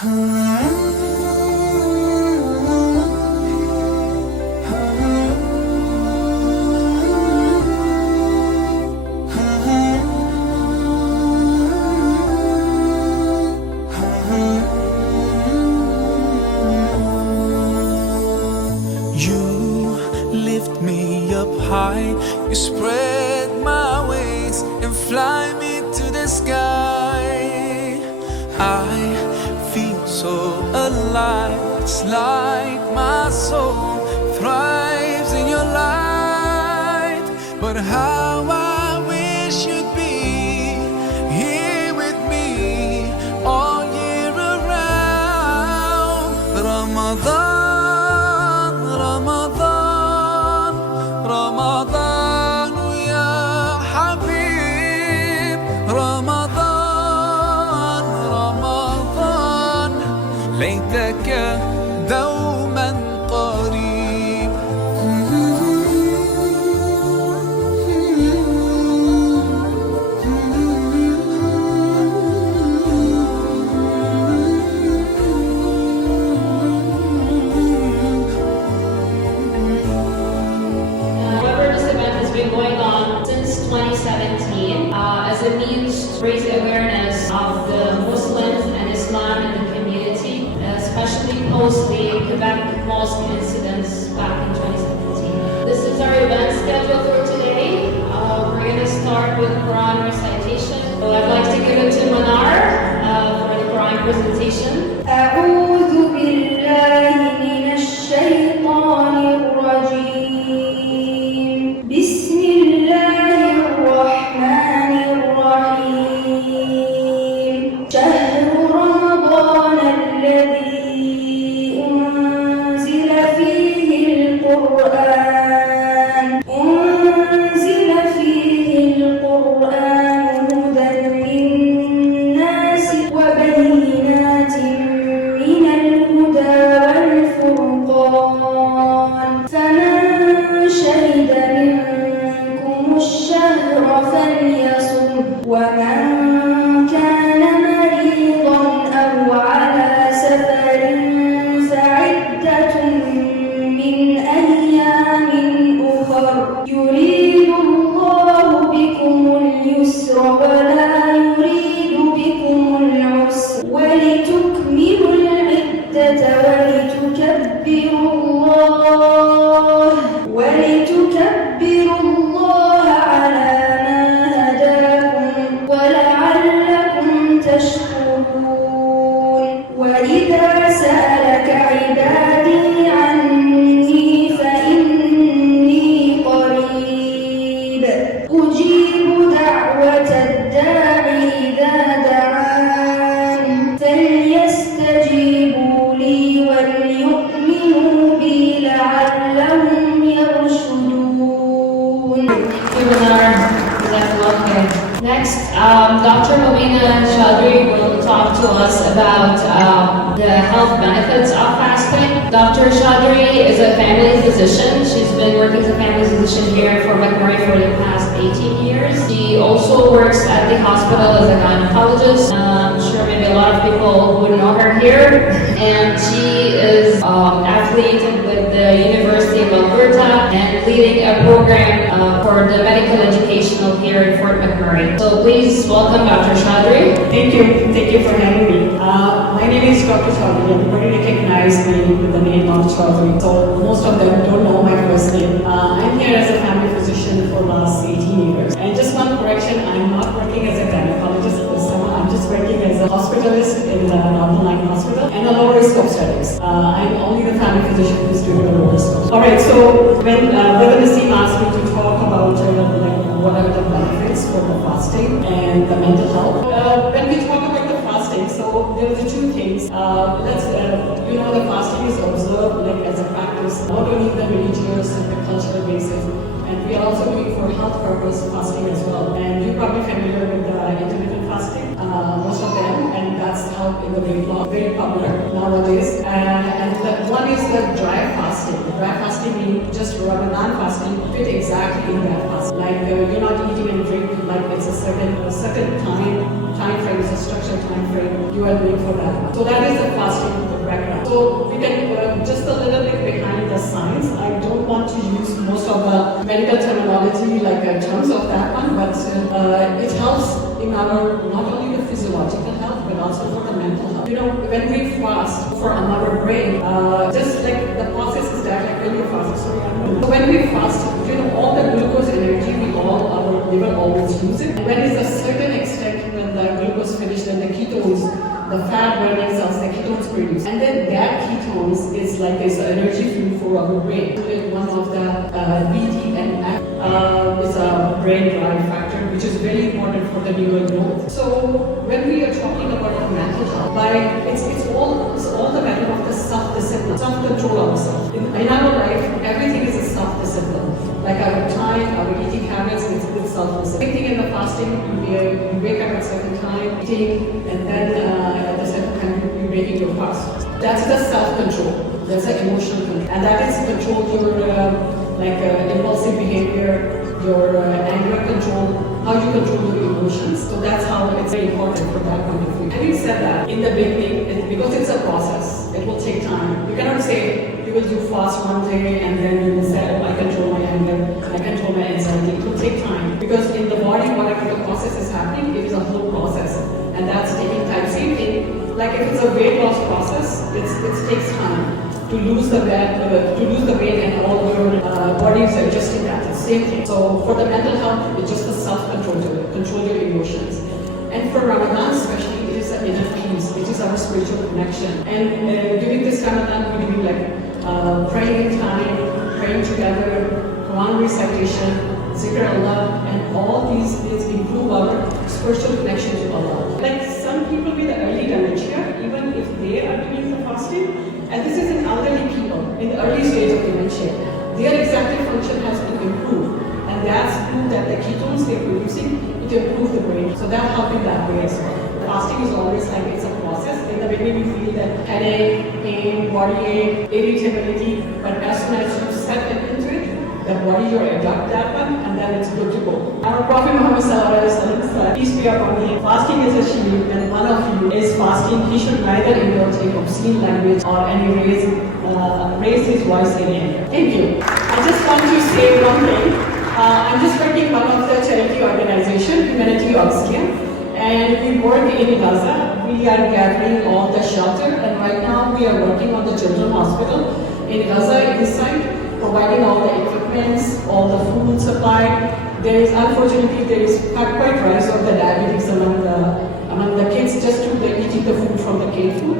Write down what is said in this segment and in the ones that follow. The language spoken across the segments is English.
Lift me up high, you spread my wings and fly me to the sky. I feel so alive, it's like my soul thrives in your light. But how I wish you'd be here with me all year around. Ramadan, رمضان يا حبيب، رمضان رمضان ليتك دوما قريب. Going on since 2017 as a means to raise awareness of the Muslims and Islam in the community, especially post the Quebec mosque incidents back in 2017. This is our event schedule for today. We're going to start with Quran recitation. So I'd like to give it to Manar for the Quran presentation. أعوذ بالله من الشيطان الرجيم. بسم الله الرحمن الرحيم. شهر رمضان الذي أنزل فيه القرآن هدى للناس وبينات من الهدى والفرقان. فمن شهد منكم الشهر فليصم، ومن كان مريضا أو على سفر فعدة من أيام أخر. يريد الله بكم اليسر ولا يريد بكم العسر ولتكملوا العدة ولتكبروا الله على ما هداكم ولعلكم تشكرون. وإذا سألك عبادي عني فإني قريب أجيب دعوة الداع إذا دعان فليستجيبوا لي وليؤمنوا بي لعلهم يرشدون. Next, Dr. Mobina Chaudhry will talk to us about the health benefits of fasting. Dr. Chaudhry is a family physician. She's been working as a family physician here for McMurray for the past 18 years. She also works at the hospital as a gynecologist. I'm sure maybe a lot of people would know her here. And she is affiliated with the University of Alberta and leading a program for the medical educational here in Fort McMurray. So please welcome Dr. Chaudhry. Thank you for having me. My name is Dr. Chaudhry. Everybody recognizes me with the name of Chaudhry. So most of them don't know my first name. I'm here as a family physician for the last 18 years. And just one correction, I'm not working as a gynecologist this time. I'm just working as a hospitalist in the Northern Line Hospital and a low risk obstetrics. I'm only the family physician who's doing the low risk. Alright, so when Brother Nassim asked me to talk about what are the benefits for the fasting and the mental health. When we talk about the fasting, so there are the two things. The fasting is observed as a practice, not only the religious and the cultural basis, and we are also doing for health purpose fasting as well. And you're probably familiar with the intermittent fasting, most of them, and that's helped in the weight loss, very popular nowadays. And one is the dry fasting. dry fasting means just Ramadan fasting, fit exactly in that fast. Like you're not eating and drinking like it's a certain time frame, it's a structured time frame you are doing for that. So that is the fasting background. So we can just a little bit behind the science. I don't want to use most of the medical terminology like terms of that one, but it helps in our not only the physiological health but also for the mental health. You know, when we fast for our brain, just like the process is that like when you fast, so when we fast, you know, all the glucose energy our liver always use it. And when it's a certain extent, when the glucose finished, then the ketones, the fat burning cells, the ketones produce. And then that ketones is like this energy food for our brain. One of the BDNF is a brain drive factor, which is very important for the neural growth. So when we are talking about the mental health, it's all the matter of the self-discipline, self-control of ourselves. In our life, everything is a self-discipline. Like our time, our eating habits, it's self-discipline. Everything in the fasting, you wake up at a certain time, eating, and then at the certain time you're breaking your fast. That's the self-control. That's the emotional control. And that is control your impulsive behavior, your anger control, how you control your emotions. So that's how it's very important from that point of view. Having said that, in the beginning, because it's a process, it will take time. You cannot say you will do fast one day and then you will say, oh, I control my anger, I control my anxiety. It will take time. Because in the body, whatever the process is happening, it is a whole process. And that's taking time. Same thing, like if it's a weight loss process, it takes time to lose the weight and all your body is adjusting that. It's the same thing. So for the mental health, it's just the self-control to it, control your emotions. And for Ramadan especially, it is an inner peace. It is our spiritual connection. And during this Ramadan, we do like praying time, praying together, Quran recitation, zikr Allah, and all these things improve our spiritual connection to Allah. Like some people with early dementia, even if they are doing the fasting, and this is in elderly people in the early stage of dementia, their executive function has been improved, and that's proved that the ketones they're producing, it improves the brain. So that helps in that way as well. Fasting is always like it's a process. In the beginning, we feel that headache, pain, body ache, irritability, but as soon as you set into it, the body will adapt that one, and then it's good to go. Our Prophet Muhammad sallallahu peace be upon him, fasting is a shield, and one of you is fasting. He should neither indulge obscene language or any raise his voice in anger. Thank you. I just want to say one thing. I'm just working one of the charity organization, Humanity Auxilium, and we work in Gaza. We are gathering all the shelter, and right now we are working on the children's hospital in Gaza inside, providing all the equipments, all the food supply. Unfortunately, there is quite rise of the diabetes among the kids just to eating the food from the canned food.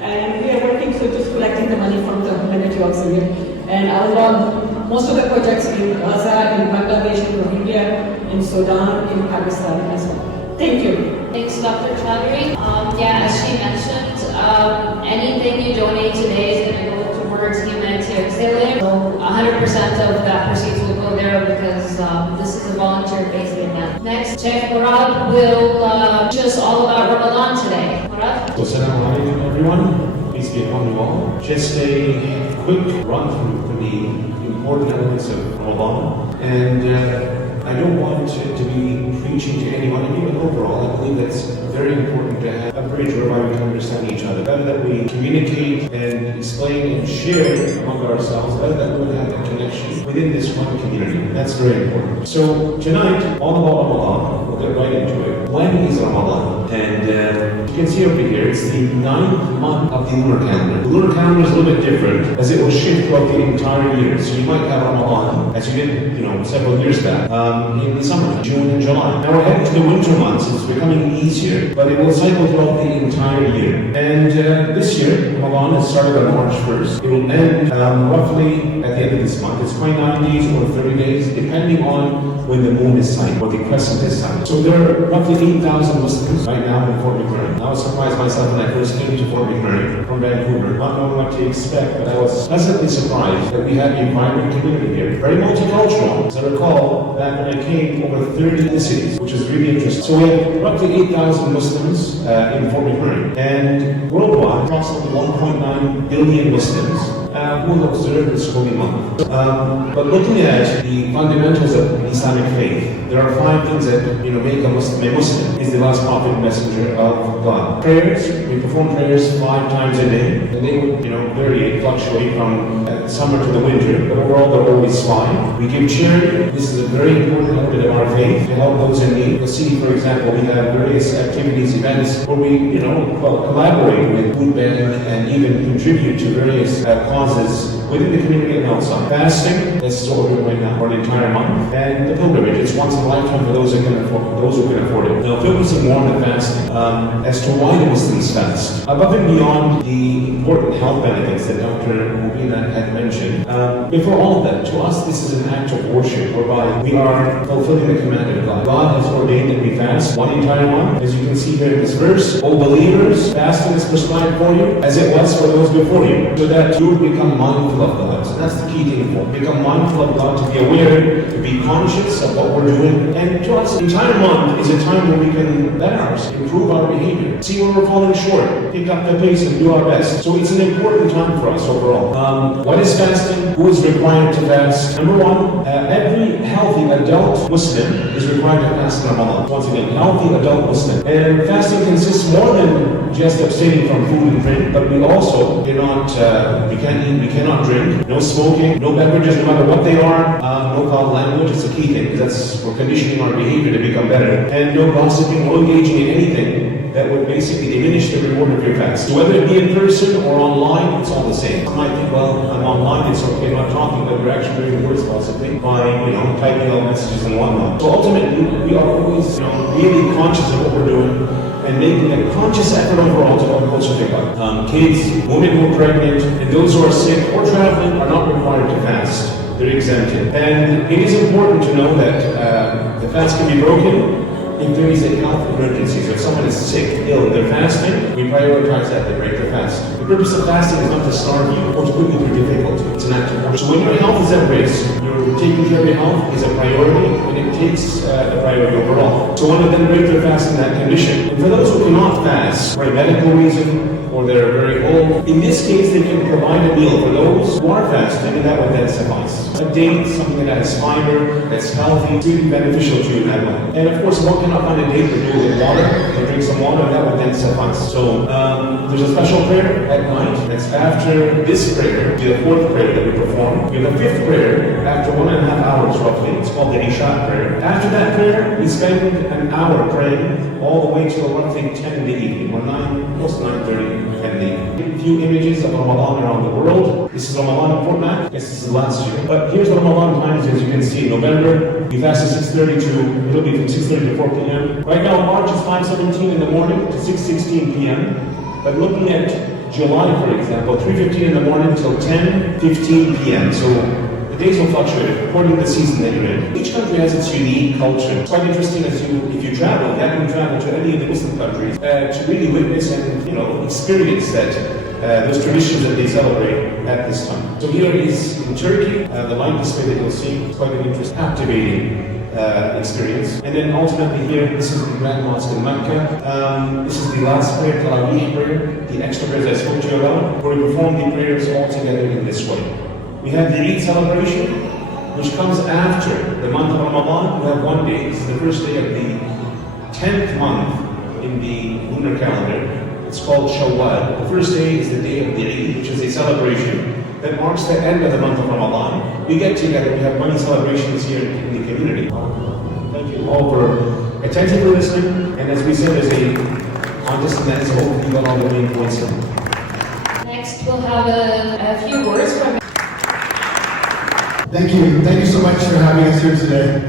And we are working, so just collecting the money from the Humanity Auxilium. And most of the projects in Gaza, in Bangladesh, in Rohingya, in Sudan, in Pakistan as well. Thank you. Thanks, Dr. Chaudhary. As she mentioned, anything you donate today is going to go towards Humanity Auxilium. So 100% of that proceeds will go there because this is a volunteer-based event. Next, Sheikh Murad will teach us all about Ramadan today. Murad? Assalamu alaikum everyone. Peace be upon you all. Just a quick run through the important elements of Ramadan. And I don't want to be preaching to anyone, and even overall, I believe that it's very important to have a bridge whereby we can understand each other. Better that we communicate and explain and share among ourselves, better that we would have a connection within this one community. That's very important. So tonight, all about Ramadan, we'll get right into it. When is Ramadan? And you can see over here, it's the 9th month of the lunar calendar. The lunar calendar is a little bit different, as it will shift throughout the entire year. So you might have Ramadan, as you did, several years back, in the summer, June and July. Now we're heading to the winter months. It's becoming easier, but it will cycle throughout the entire year. And this year, Ramadan has started on March 1st. It will end roughly at the end of this month. It's 29 days or 30 days, depending on when the moon is signed or the crescent is signed. So there are roughly 8,000 Muslims right now in Fort McMurray. I was surprised myself when I first came to Fort McMurray from Vancouver, not knowing what to expect, but I was pleasantly surprised that we had a vibrant community here. Very multicultural. As I recall, back when I came, over 30 cities, which is really interesting. So we have roughly 8,000 Muslims in Fort McMurray. And worldwide, approximately 1.9 billion Muslims. who will observe this holy month. But looking at the fundamentals of Islamic faith, there are 5 things that make a Muslim. A Muslim is the last prophet and messenger of God. Prayers, we perform prayers 5 times a day, and they would vary, fluctuate from summer to the winter, but overall they're always 5. We give charity. This is a very important element of our faith, to help those in need. You'll see, for example, we have various activities, events where we collaborate with food bank and even contribute to various causes within the community and outside. Fasting, this is what we're doing right now for an entire month, and the pilgrimage, it's once in a lifetime for those who can afford it. Now, focusing more on the fasting, as to why the Muslims fast. Above and beyond the important health benefits that Dr. Mubina had mentioned, before all of that, to us this is an act of worship whereby we are fulfilling the commandment of God. God has ordained that we fast one entire month. As you can see here in this verse, O believers, fasting is prescribed for you as it was for those before you, so that you would become mindful of God. So that's the key thing for become mindful of God, to be aware, to be conscious of what we're doing. And to us, the entire month is a time where we can better ourselves, improve our behavior, see where we're falling short, pick up the pace and do our best. So it's an important time for us overall. What is fasting? Who is required to fast? Number 1, every healthy adult Muslim is required to fast in Ramadan. Once again, healthy adult Muslim. And fasting consists more than just abstaining from food and drink, but we also we can't eat, we cannot drink, no smoking, no beverages, no matter what they are, no foul language. It's a key thing, because we're conditioning our behavior to become better. And no gossiping or engaging in anything that would basically diminish the reward of your fast. So whether it be in person or online, it's all the same. Some might think, well, I'm online, it's okay, I'm not talking, but we're actually doing worse possibly by, typing out messages and whatnot. So ultimately, we are always, really conscious of what we're doing and making a conscious effort overall to come closer to God. Kids, women who are pregnant, and those who are sick or traveling are not required to fast. They're exempted. And it is important to know that the fast can be broken if there is a health emergency. So if someone is sick, ill, and they're fasting, we prioritize that, they break the fast. The purpose of fasting is not to starve you or to put you through difficulty. It's an act of work. So when your health is at risk, you're taking care of your health is a priority, and it takes the priority overall. So one of them break their fast in that condition. And for those who cannot fast for a medical reason, or they're very old, in this case they can provide a meal for those who are fasting, and that would then suffice. A date, something that has fiber, that's healthy, really beneficial to you in that way. And of course, one cannot find a date to do it with water, or drink some water, and that would then suffice. So there's a special prayer at night. That's after this prayer, the 4th prayer that we perform. We have a 5th prayer after 1.5 hours roughly. It's called the Isha prayer. After that prayer, we spend an hour praying all the way till roughly 10 in the evening, or 9, close to 9:30. A few images of Ramadan around the world. This is Ramadan fortnight. This is last year. But here's the Ramadan times, as you can see. November, we fasted 6:30 to, it'll be from 6:30 to 4 p.m. Right now, March is 5:17 in the morning to 6:16 p.m. But looking at July, for example, 3:15 in the morning till 10:15 p.m. So the days will fluctuate according to the season that you're in. Each country has its unique culture. It's quite interesting if you travel, you happen to travel to any of the Muslim countries, to really witness and experience that those traditions that they celebrate at this time. So here is in Turkey, the light display that you'll see is quite an interesting, captivating experience. And then ultimately here, this is the Grand Mosque in Mecca. This is the last prayer, Tarawih prayer, the extra prayers I spoke to you about, where we perform the prayers all together in this way. We have the Eid celebration, which comes after the month of Ramadan. We have 1 day. This is the first day of the 10th month in the lunar calendar. It's called Shawwal. The first day is the day of the Eid, which is a celebration that marks the end of the month of Ramadan. We get together, we have many celebrations here in the community. Thank you all for attentively listening. And as we said, there's a contest and that is hope you got all the main points in. Next, we'll have a few words from. Thank you so much for having us here today.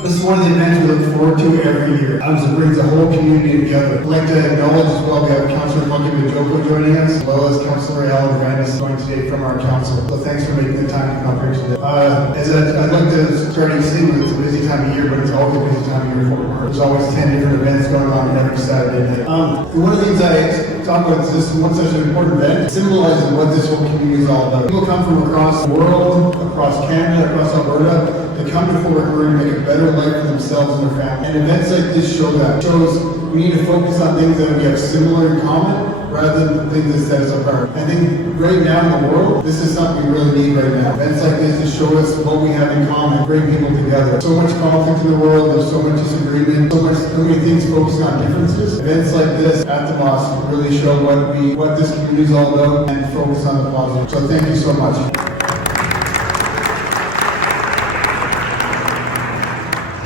This is one of the events we look forward to every year. It brings the whole community together. I'd like to acknowledge as well, we have Councillor Funky Majoko joining us, as well as Councillor Alan Grandis joining today from our council. So thanks for making the time to come here today. I'd like to start and see it's a busy time of year, but it's always a busy time of year for me. There's always 10 different events going on every Saturday night. One of the things I talk about is this one such an important event. It symbolizes what this whole community is all about. People come from across the world, across Canada, across Alberta, to come to Fort McMurray and make a better life for themselves and their family. And events like this show that. It shows we need to focus on things that we have similar in common, rather than things that set us apart. I think right now in the world, this is something we really need right now. Events like this to show us what we have in common, bring people together. So much conflict in the world, there's so much disagreement, so many things focusing on differences. Events like this at the mosque really show what this community is all about and focus on the positive. So thank you so much.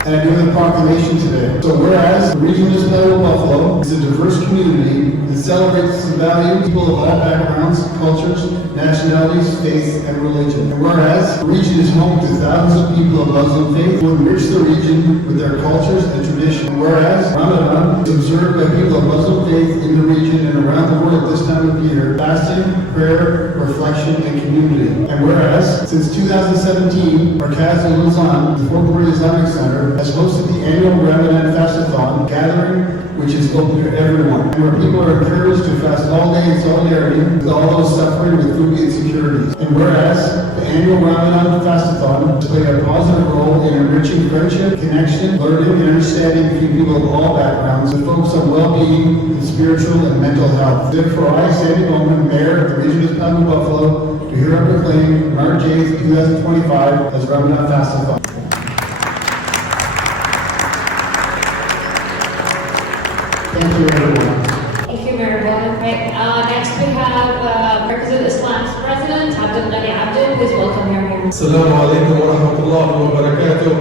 And I do the proclamation today. So whereas the region of Buffalo is a diverse community that celebrates and values people of all backgrounds, cultures, nationalities, faiths, and religion. And whereas the region is home to thousands of people of Muslim faith who enrich the region with their cultures and traditions. And whereas Ramadan is observed by people of Muslim faith in the region and around the world at this time of year, fasting, prayer, reflection, and community. And whereas since 2017, Markaz the Fort Worth Islamic Center has hosted the annual Ramadan Fast-a-Thon gathering, which is open to everyone, and where people are encouraged to fast all day in solidarity with all those suffering with food insecurities. And whereas the annual Ramadan Fast-a-Thon has played a positive role in enriching friendship, connection, learning, and understanding between people of all backgrounds, and focus on well-being and spiritual and mental health. Therefore, I, Sandy Bowman, Mayor of the Region of Buffalo, do hereby proclaim March 8th, 2025 as Ramadan Fast-a-Thon. Thank you, everyone. Thank you, Mayor Bowman. Right. Next we have Markaz Islam's President, Abdul. Please welcome him here. Assalamu alaikum wa rahmatullahi wa barakatuh.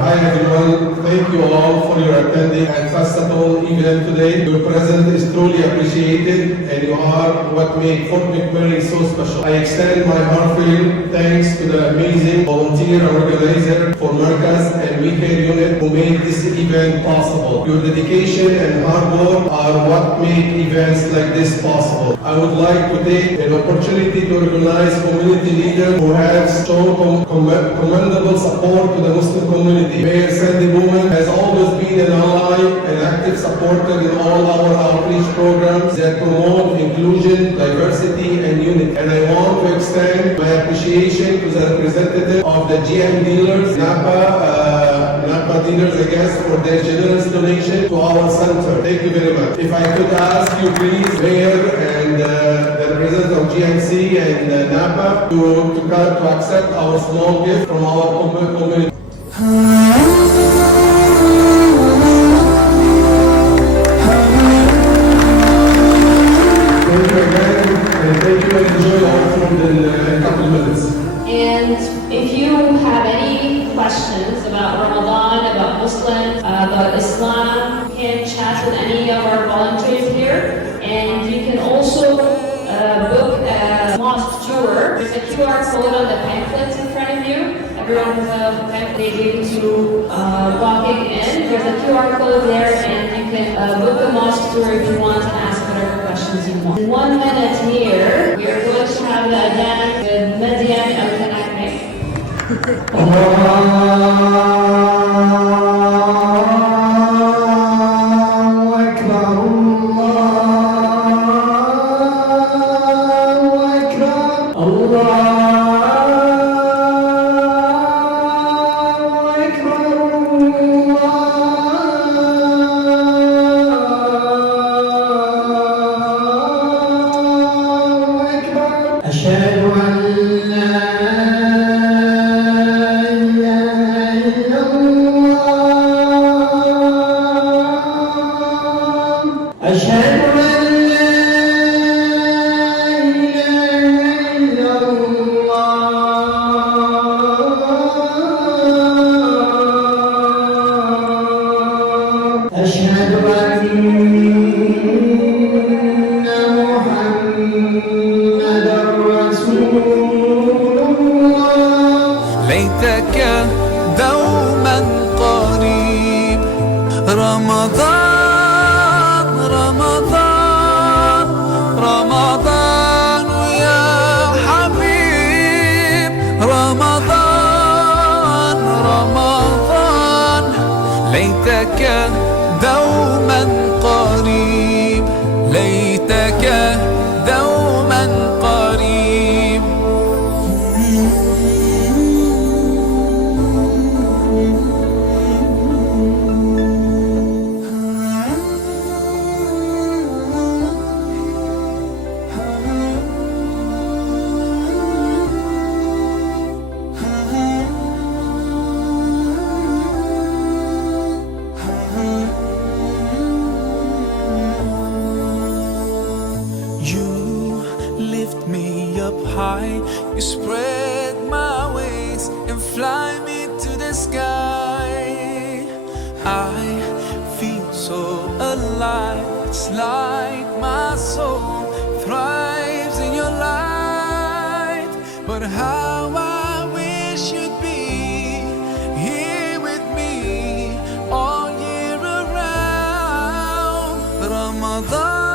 Hi everyone, thank you all for your attending at Fast-a-Thon event today. Your presence is truly appreciated and you are what make Fort McMurray so special. I extend my heartfelt thanks to the amazing volunteer organizer for Markaz and Weekend Unit who made this event possible. Your dedication and hard work are what make events like this possible. I would like to take an opportunity to recognize community leaders who have shown commendable support to the Muslim community. Mayor Sandy Bowman has always been an ally and active supporter in all our outreach programs that promote inclusion, diversity, and unity. And I want to extend my appreciation to the representative of the GM dealers, Napa dealers, I guess, for their generous donation to our center. Thank you very much. If I could ask you, please, Mayor and the representative of GMC and Napa to accept our small gift from our community. Thank you again, and thank you, and enjoy our food in a couple of minutes. And if you have any questions about Ramadan, about Muslims, about Islam, you can chat with any of our volunteers here. And you can also book a mosque tour. There's a QR code on the pamphlets in front of you. Everyone has a pamphlet they give to walking in. There's a QR code there, and you can book a mosque tour if you want and ask whatever questions you want. In 1 minute here, we are going to have the adhan with Median Al-Kanakme. ليتك دوما قريب رمضان رمضان رمضان يا حبيب رمضان رمضان ليتك دوما قريب ليتك دوما قريب up high. You spread my wings and fly me to the sky. I feel so alive. It's like my soul thrives in your light. But how I wish you'd be here with me all year around. Ramadan